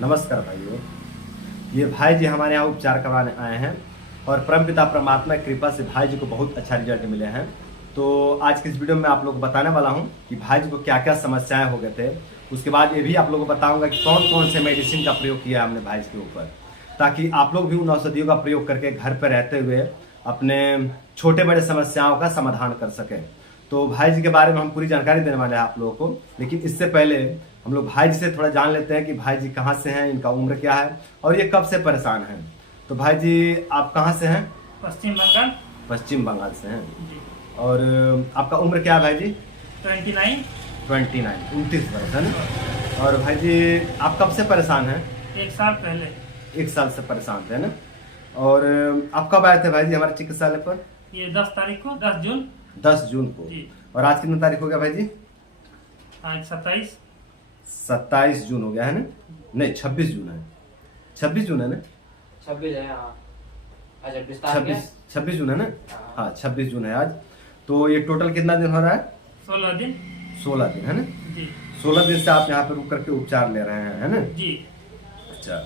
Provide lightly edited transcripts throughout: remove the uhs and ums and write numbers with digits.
नमस्कार भाइयों। ये भाई जी हमारे यहाँ उपचार करवाने आए हैं और परमपिता परमात्मा की कृपा से भाई जी को बहुत अच्छा रिजल्ट मिले हैं। तो आज की इस वीडियो में आप लोग को बताने वाला हूँ कि भाई जी को क्या क्या समस्याएं हो गए थे। उसके बाद ये भी आप लोगों को बताऊंगा कि कौन कौन से मेडिसिन का प्रयोग किया है हमने भाई जी के ऊपर, ताकि आप लोग भी उन औषधियों का प्रयोग करके घर पर रहते हुए अपने छोटे बड़े समस्याओं का समाधान कर सकें। तो भाई जी के बारे में हम पूरी जानकारी देने वाले हैं आप लोगों को, लेकिन इससे पहले हम लोग भाई जी से थोड़ा जान लेते हैं कि भाई जी कहाँ से हैं, इनका उम्र क्या है और ये कब से परेशान हैं। तो भाई जी आप कहाँ से हैं? पश्चिम बंगाल। पश्चिम बंगाल से हैं। जी। और आपका उम्र क्या है भाई जी? 29। 29 वर्ष है ना। और भाई जी आप कब से परेशान हैं? 1 साल पहले। 1 साल से परेशान थे ना। और आप कब आए थे भाई जी हमारे चिकित्सालय पर? ये 10 तारीख को, 10 जून। 10 जून को। जी। और आज कितनी तारीख हो गया भाई जी? आज 27। 27 जून हो गया है ना? नहीं 26 जून है। 26 जून है ना? 26 है। हाँ आज 26 जून है ना? हाँ 26 जून है आज। तो ये टोटल कितना दिन हो रहा है? 16 दिन। 16 दिन है ना? जी। 16 दिन से आप यहाँ पे रुक करके उपचार ले रहे हैं है ना? जी। अच्छा।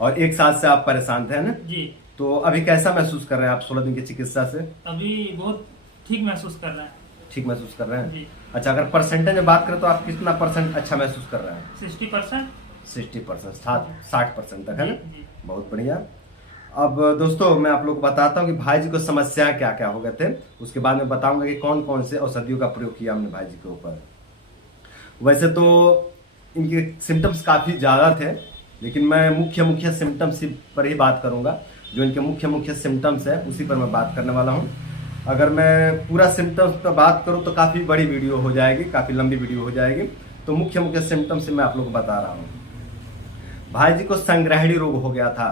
और 1 साल से आप परेशान थे है ना? जी। तो अभी कैसा महसूस कर रहे हैं आप 16 दिन की चिकित्सा से? अभी बहुत ठीक महसूस कर रहे हैं। ठीक महसूस कर रहे हैं? जी। अच्छा, अगर परसेंटेज में बात करें तो आप कितना परसेंट अच्छा महसूस कर रहे हैं? 60%। 60%, 60% तक है ना? जी। बहुत बढ़िया। अब दोस्तों मैं आप लोग को बताता हूँ कि भाई जी को समस्याएं क्या क्या हो गए थे। उसके बाद में बताऊंगा कि कौन कौन से औषधियों का प्रयोग किया हमने भाई जी के ऊपर। वैसे तो इनके सिम्टम्स काफ़ी ज़्यादा थे, लेकिन मैं मुख्य सिम्टम्स पर ही बात करूंगा। जो इनके मुख्य सिम्टम्स है उसी पर मैं बात करने वाला हूं। अगर मैं पूरा सिम्टम्स पर बात करूं तो काफ़ी बड़ी वीडियो हो जाएगी, काफ़ी लंबी वीडियो हो जाएगी। तो मुख्य सिम्टम्स से मैं आप लोग को बता रहा हूं। भाई जी को संग्रहणी रोग हो गया था।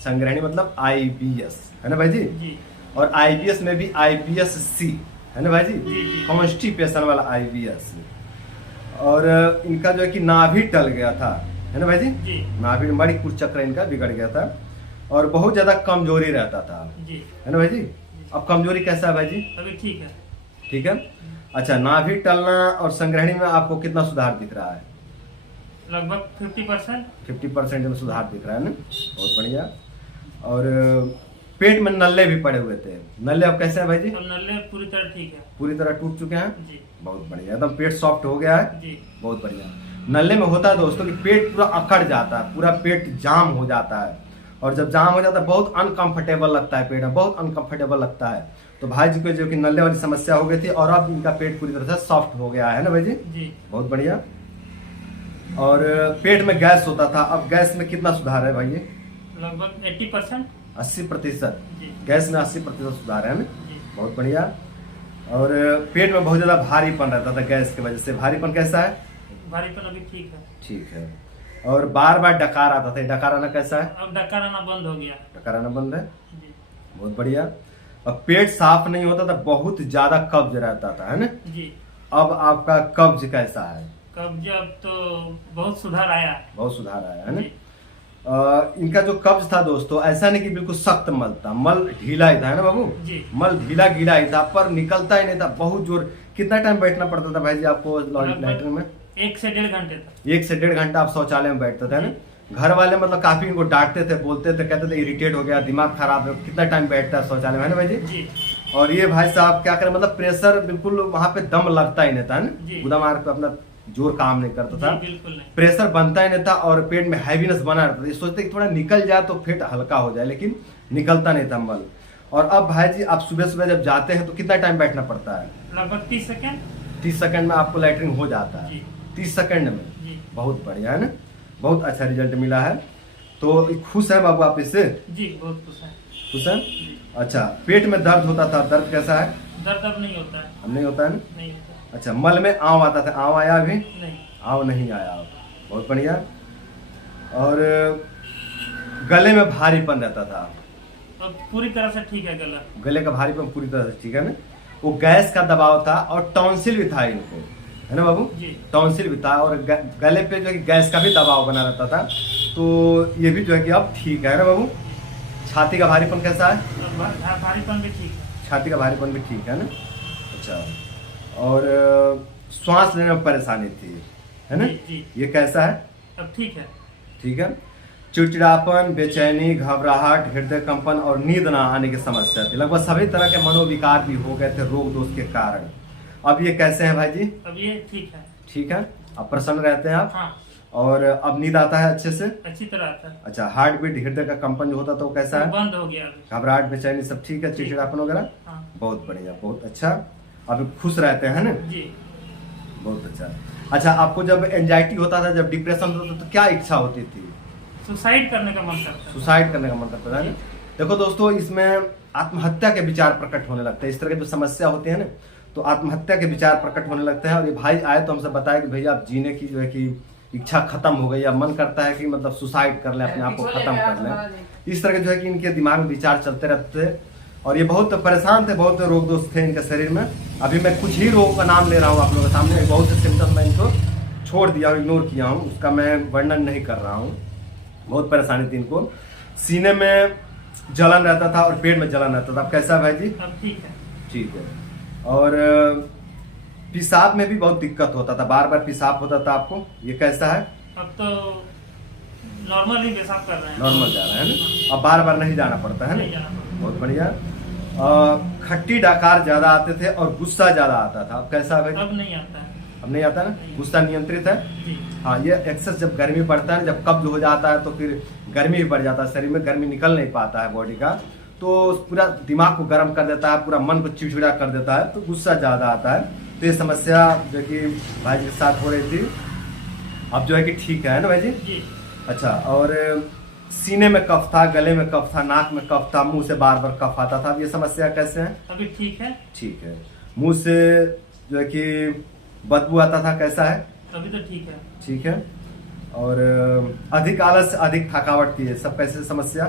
संग्रहणी मतलब IBS है ना भाई जी? जी। और IBS में भी IBS-C है ना भाई जी? जी। कॉन्स्टिपेशन वाला IBS। और इनका जो है कि नाभि टल गया था है ना भाई जी? जी। नाभि मणिपुर चक्र इनका बिगड़ गया था और बहुत ज्यादा कमजोरी रहता था जी। है ना भाई जी? अब कमजोरी कैसा है भाई जी? अभी ठीक है। ठीक है। अच्छा, नाभि टलना और संग्रहणी में आपको कितना सुधार दिख रहा है? लगभग 50%। 50% में सुधार दिख रहा है ना? बहुत बढ़िया। और पेट में नल्ले भी पड़े हुए थे। नल्ले अब कैसे हैं भाई जी? अब नल्ले पूरी तरह ठीक है। पूरी तरह टूट चुके हैं? जी। बहुत बढ़िया, एकदम पेट सॉफ्ट हो गया है। जी। बहुत बढ़िया। नल्ले में होता है दोस्तों कि पेट पूरा अकड़ जाता है, पूरा पेट जाम हो जाता है। और जब जाम हो जाता है बहुत अनकंफर्टेबल लगता है, पेट में बहुत अनकंफर्टेबल लगता है। तो भाई जी को जो कि नल्ले वाली समस्या हो गई थी और अब इनका पेट पूरी तरह से सॉफ्ट हो गया है ना भाई जी? जी। बहुत बढ़िया। और पेट में गैस होता था, अब गैस में कितना सुधार है भाई? लगभग 80%। 80%। जी। गैस में 80% सुधार है ना? जी। बहुत बढ़िया। और पेट में बहुत ज्यादा भारीपन रहता था गैस की वजह से। भारीपन कैसा है? भारीपन अभी ठीक है। ठीक है। और बार बार डकार आता था, डकार आना कैसा है? अब डकार आना बंद हो गया। डकार आना बंद है? जी। बहुत बढ़िया। और पेट साफ नहीं होता था, बहुत ज्यादा कब्ज रहता था है ना? जी। अब आपका कब्ज कैसा है? कब्ज अब तो बहुत सुधार आया है। बहुत सुधार आया है ना? जी। इनका जो कब्ज था दोस्तों, ऐसा नहीं कि बिल्कुल सख्त मल था, मल ढीला ही था है ना बाबू? जी। मल ढीला गीला ही था, पर निकलता ही नहीं था, बहुत जोर। कितना टाइम बैठना पड़ता था भाई जी आपको लैट्रिन में? 1 से 1.5 घंटे तक। 1 से 1.5 घंटा आप शौचालय में बैठते थे ना? घर वाले मतलब काफी इनको डांटते थे, बोलते थे, कहते थे इरिटेट हो गया, दिमाग खराब है, कितना टाइम बैठता है शौचालय में है ना भाई जी? जी। और ये भाई साहब क्या करें, मतलब प्रेशर बिल्कुल वहां पे दम लगता ही नहीं था ना? जी। गुदा मार्ग पे अपना जोर काम नहीं करता था, जी, बिल्कुल नहीं। प्रेशर बनता ही नहीं था और पेट में हैवीनेस बना रहता था। ये सोचते कि थोड़ा निकल जाए तो पेट हल्का हो जाए, लेकिन निकलता नहीं था मल। और अब भाई जी आप सुबह सुबह जब जाते हैं तो कितना टाइम बैठना पड़ता है? लगभग 30 सेकेंड। 30 सेकंड में आपको लैट्रिन हो जाता है? जी। 30 सेकंड में? जी। बहुत बढ़िया है ना? बहुत अच्छा रिजल्ट मिला है। तो खुश है बाबू आप इससे? जी बहुत खुश है। खुश है? जी। अच्छा, पेट में दर्द होता था, दर्द कैसा है? दर्द अब नहीं होता है। अब नहीं होता है ना? नहीं होता। अच्छा, मल में आंव आता था, आंव आया अभी? नहीं। आंव नहीं आया। बहुत बढ़िया। और गले में भारीपन रहता था? अब पूरी तरह से ठीक है गला। गले का भारीपन पूरी तरह से ठीक है ना? वो गैस का दबाव था और टॉन्सिल भी था इनको है ना बाबू? जी। टॉन्सिल भी था और गले पे जो है गैस का भी दबाव बना रहता था। तो ये भी जो है कि अब ठीक है ना बाबू? छाती का भारीपन कैसा है? अब भारीपन भी ठीक है। छाती का भारीपन भी ठीक है ना? अच्छा। और श्वास लेने में परेशानी थी है ना? जी। ये कैसा है? अब ठीक है। ठीक है। चिड़चिड़ापन, बेचैनी, घबराहट, हृदय कंपन और नींद ना आने की समस्या थी। लगभग सभी तरह के मनोविकार भी हो गए थे रोग दोष के कारण। अब ये कैसे हैं भाई जी? अब ये ठीक है। ठीक है, अब प्रसन्न रहते हैं आप? हाँ, और अब नींद आता है अच्छे से? अच्छी तरह आता है। अच्छा, हार्ट बीट, हृदय का कंपन जो होता था वो कैसा है? बंद हो गया अभी। घबराहट, बेचैनी सब ठीक है, चिड़चिड़ापन वगैरह? हाँ बहुत बढ़िया, बहुत अच्छा। अब खुश रहते हैं ना? जी। बहुत अच्छा। अच्छा, आपको जब एंजाइटी होता था, जब डिप्रेशन होता था, तो क्या इच्छा होती थी? सुसाइड करने का मन करता है। सुसाइड करने का मन करता था ना? देखो दोस्तों, इसमें आत्महत्या के विचार प्रकट होने लगते हैं। इस तरह की जो समस्या होती है ना, तो आत्महत्या के विचार प्रकट होने लगते हैं। और ये भाई आए तो हमसे बताया कि भैया आप जीने की जो है कि इच्छा खत्म हो गई, या मन करता है कि मतलब सुसाइड कर ले, अपने आप को खत्म कर ले। इस तरह के जो है कि इनके दिमाग में विचार चलते रहते थे और ये बहुत परेशान थे, बहुत रोग दोष थे इनके शरीर में। अभी मैं कुछ ही रोगों का नाम ले रहा हूँ आप लोगों के सामने। बहुत से सिम्टम मैं इनको छोड़ दिया, इग्नोर किया हूँ, उसका मैं वर्णन नहीं कर रहा हूँ। बहुत परेशानी थी इनको। सीने में जलन रहता था और पेट में जलन रहता था। अब कैसा है भाई जी? अब ठीक है। ठीक है। और पेशाब में भी बहुत दिक्कत होता था, बार बार पेशाब होता था आपको, ये कैसा है? अब तो नॉर्मल ही पेशाब कर रहे हैं। नॉर्मल जा रहा है ना? अब बार बार नहीं जाना पड़ता है नहीं ना? जाना पड़ता। बहुत बढ़िया। खट्टी डकार ज्यादा आते थे और गुस्सा ज्यादा आता था। अब कैसा है भाई? अब नहीं आता है। अब नहीं आता ना? गुस्सा नियंत्रित है? जी। हाँ, ये एक्सेस जब गर्मी बढ़ता है, जब कब्ज हो जाता है तो फिर गर्मी भी बढ़ जाता है, शरीर में गर्मी निकल नहीं पाता है बॉडी का, तो पूरा दिमाग को गर्म कर देता है, पूरा मन को चिड़चिड़ा कर देता है, तो गुस्सा ज्यादा आता है। तो ये समस्या जो कि भाई जी के साथ हो रही थी, अब जो है कि ठीक है ना भाई जी? जी। अच्छा, और सीने में कफ था, गले में कफ था, नाक में कफ था, मुंह से बार बार कफ आता था। अब ये समस्या कैसे है? अभी ठीक है। ठीक है। मुंह से जो है कि बदबू आता था, कैसा है? अभी तो ठीक है। ठीक है। और अधिक आलस, अधिक थकावट की, सब कैसे समस्या?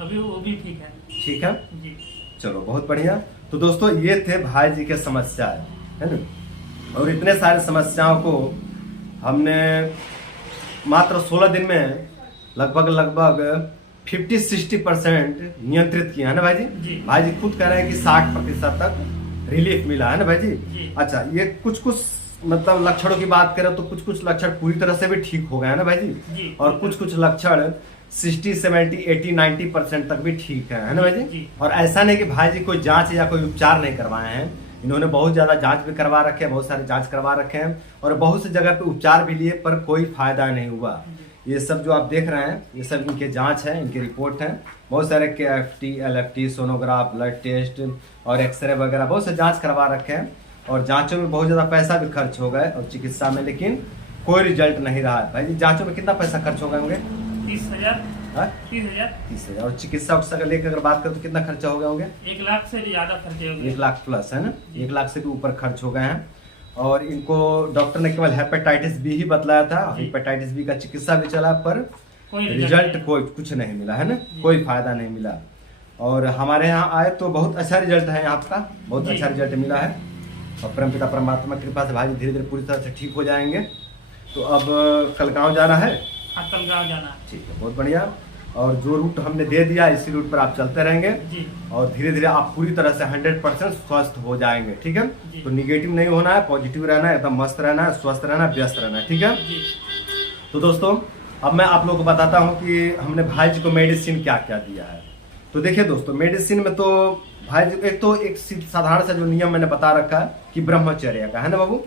अभी वो भी ठीक है। ठीक है, जी। चलो बहुत बढ़िया। तो दोस्तों, ये थे भाई जी के समस्या है ना? और इतने सारे समस्याओं को हमने मात्र 16 दिन में लगभग 50-60% नियंत्रित किया है ना भाई जी? जी। भाई जी खुद कह रहे हैं कि 60% तक रिलीफ मिला है ना भाई जी? जी। अच्छा, ये कुछ मतलब लक्षणों की बात करें तो कुछ लक्षण पूरी तरह से भी ठीक हो गए हैं ना भाई जी? जी। और कुछ लक्षण 60, 70, 80, 90% तक भी ठीक है ना भाई जी? जी। और ऐसा नहीं कि भाई जी कोई जांच या कोई उपचार नहीं करवाए हैं, इन्होंने बहुत ज्यादा जांच भी करवा रखे हैं, बहुत सारे जांच करवा रखे हैं और बहुत सी जगह पे उपचार भी लिए, पर कोई फायदा नहीं हुआ। ये सब जो आप देख रहे हैं, ये सब इनके जांच है, इनकी रिपोर्ट है। बहुत सारे KFT, LFT, sonograph, blood test और एक्सरे वगैरह बहुत से जांच करवा रखे हैं और जांचों में बहुत ज्यादा पैसा भी खर्च हो गए और चिकित्सा में, लेकिन कोई रिजल्ट नहीं रहा है। भाई जी, जांचों में कितना पैसा खर्च हो गए होंगे? 30,000। हाँ? 30,000। 30,000। और चिकित्सा उक्सा का लेकर अगर बात करें तो कितना खर्चा हो गया होंगे? 1 लाख से ज्यादा खर्चे हो गए। 1 लाख प्लस है ना? 1 लाख से भी ऊपर खर्च हो गए हैं। और इनको डॉक्टर ने केवल हेपेटाइटिस बी ही बतलाया था। हेपेटाइटिस बी का चिकित्सा भी चला, पर कोई रिजल्ट कोई कुछ नहीं मिला है ना? कोई फायदा नहीं मिला। और हमारे यहाँ आए तो बहुत अच्छा रिजल्ट है, आपका बहुत अच्छा रिजल्ट मिला है और परमपिता परमात्मा की कृपा से भाई धीरे धीरे पूरी तरह से ठीक हो जाएंगे। तो अब कल गाँव जाना है? हाँ, कल गाँव जाना है। ठीक है, बहुत बढ़िया। और जो रूट हमने दे दिया, इसी रूट पर आप चलते रहेंगे जी। और धीरे धीरे आप पूरी तरह से 100% स्वस्थ हो जाएंगे। ठीक है? जी। तो निगेटिव नहीं होना है, पॉजिटिव रहना है, एकदम मस्त रहना है, स्वस्थ रहना है, व्यस्त रहना है। ठीक है? जी। तो दोस्तों, अब मैं आप लोगों को बताता हूँ कि हमने भाई जी को मेडिसिन क्या क्या दिया है। तो देखिए दोस्तों, मेडिसिन में तो भाई जी एक साधारण सा जो नियम मैंने बता रखा है कि ब्रह्मचर्य का है ना बाबू?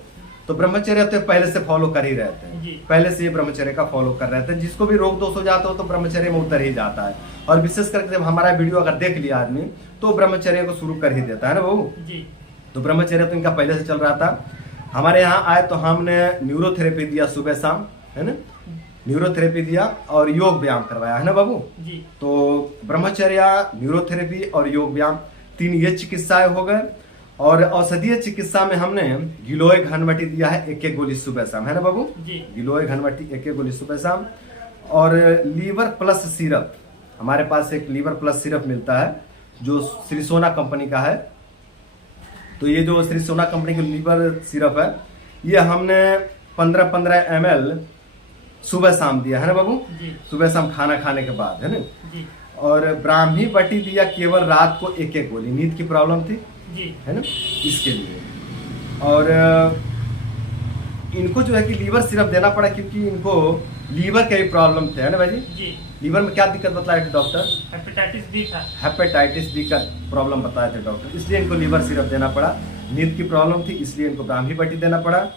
तो ब्रह्मचर्य तो पहले से फॉलो कर ही रहते हैं, जी। पहले से ये ब्रह्मचर्य का फॉलो कर रहे थे। जिसको भी रोग दोष हो जाता हो तो ब्रह्मचर्य में उतर ही जाता है। और विशेष करके जब हमारा वीडियो अगर देख लिया आदमी तो ब्रह्मचर्य को शुरू कर ही देता है ना बाबू? जी। तो ब्रह्मचर्य तो इनका पहले से चल रहा था। हमारे यहाँ आए तो हमने न्यूरोथेरेपी दिया सुबह शाम, है ना? न्यूरोथेरेपी दिया और योग व्यायाम करवाया है ना बाबू? जी। तो ब्रह्मचर्य, न्यूरोथेरेपी और योग व्यायाम, 3 ये चिकित्साएं हो गए। और औषधीय चिकित्सा में हमने गिलोय घनवटी दिया है 1-1 गोली सुबह शाम, है ना बाबू? जी। गिलोय घनवटी 1-1 गोली सुबह शाम। और लीवर प्लस सिरप, हमारे पास एक लीवर प्लस सिरप मिलता है जो श्री सोना कंपनी का है। तो ये जो श्री सोना कंपनी का लीवर सिरप है, ये हमने 15-15 ml सुबह शाम दिया है ना बाबू? जी। सुबह शाम खाना खाने के बाद, है ना? जी। और ब्राह्मी बटी दिया केवल रात को 1-1 गोली, नींद की प्रॉब्लम थी, जी, है ना, इसके लिए। और इनको जो है कि लीवर सिरप देना पड़ा क्योंकि इनको लीवर के भी प्रॉब्लम थे, है ना भाई जी? जी। लीवर में क्या दिक्कत बताया थे डॉक्टर? हेपेटाइटिस बी था। हेपेटाइटिस बी का प्रॉब्लम बताए थे डॉक्टर, इसलिए इनको लीवर सिरप देना पड़ा। नींद की प्रॉब्लम थी इसलिए इनको ब्राह्मी पट्टी देना पड़ा।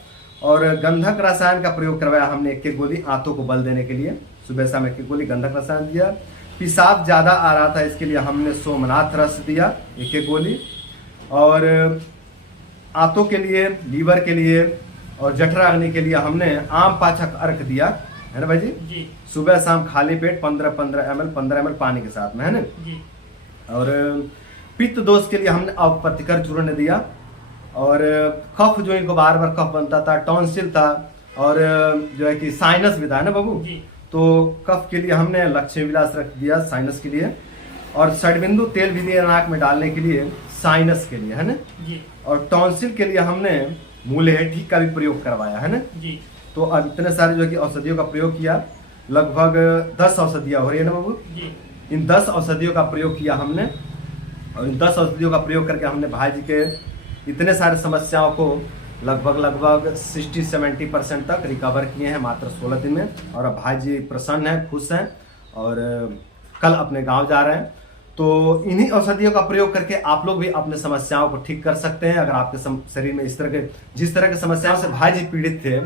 और गंधक रसायन का प्रयोग करवाया हमने, एक गोली आंतों को बल देने के लिए। सुबह शाम एक गोली गंधक रसायन दिया। पेशाब ज़्यादा आ रहा था इसके लिए हमने सोमनाथ रस दिया एक गोली। और आंतों के लिए, लीवर के लिए और जठराग्नि के लिए हमने आम पाचक अर्क दिया, है ना भाई जी? जी। सुबह शाम खाली पेट 15 ml पानी के साथ में, है ना? जी। और पित्त दोष के लिए हमने अपप्रतिकर चूर्ण दिया। और कफ जो इनको बार बार कफ बनता था, टॉन्सिल था और जो है कि साइनस भी था, है ना बाबू? जी। तो कफ के लिए हमने लक्ष्मी विलास रख दिया साइनस के लिए। और षडबिंदु तेल भी दिया नाक में डालने के लिए साइनस के लिए, है ना? जी। और टॉन्सिल के लिए हमने मूलेठी का भी प्रयोग करवाया, है ना? जी। तो अब इतने सारे जो है कि औषधियों का प्रयोग किया, लगभग 10 औषधियाँ हो रही है ना बाबू? जी। इन 10 औषधियों का प्रयोग किया हमने। और इन 10 औषधियों का प्रयोग करके हमने भाई जी के इतने सारे समस्याओं को लगभग 60-70% तक रिकवर किए हैं मात्र 16 दिन में। और अब भाई जी प्रसन्न हैं, खुश हैं और कल अपने गांव जा रहे हैं। तो इन्हीं औषधियों का प्रयोग करके आप लोग भी अपने समस्याओं को ठीक कर सकते हैं। अगर आपके शरीर में इस तरह के, जिस तरह के समस्याओं से भाई जी पीड़ित थे,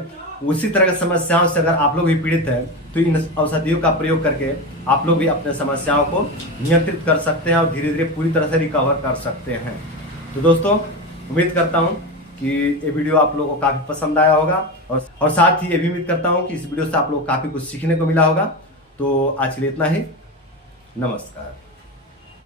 उसी तरह के समस्याओं से अगर आप लोग भी पीड़ित हैं तो इन औषधियों का प्रयोग करके आप लोग भी अपने समस्याओं को नियंत्रित कर सकते हैं और धीरे धीरे पूरी तरह से रिकवर कर सकते हैं। तो दोस्तों, उम्मीद करता हूं कि ये वीडियो आप लोगों को काफ़ी पसंद आया होगा और साथ ही ये भी उम्मीद करता हूं कि इस वीडियो से आप लोग काफ़ी कुछ सीखने को मिला होगा। तो आज के लिए इतना ही। नमस्कार।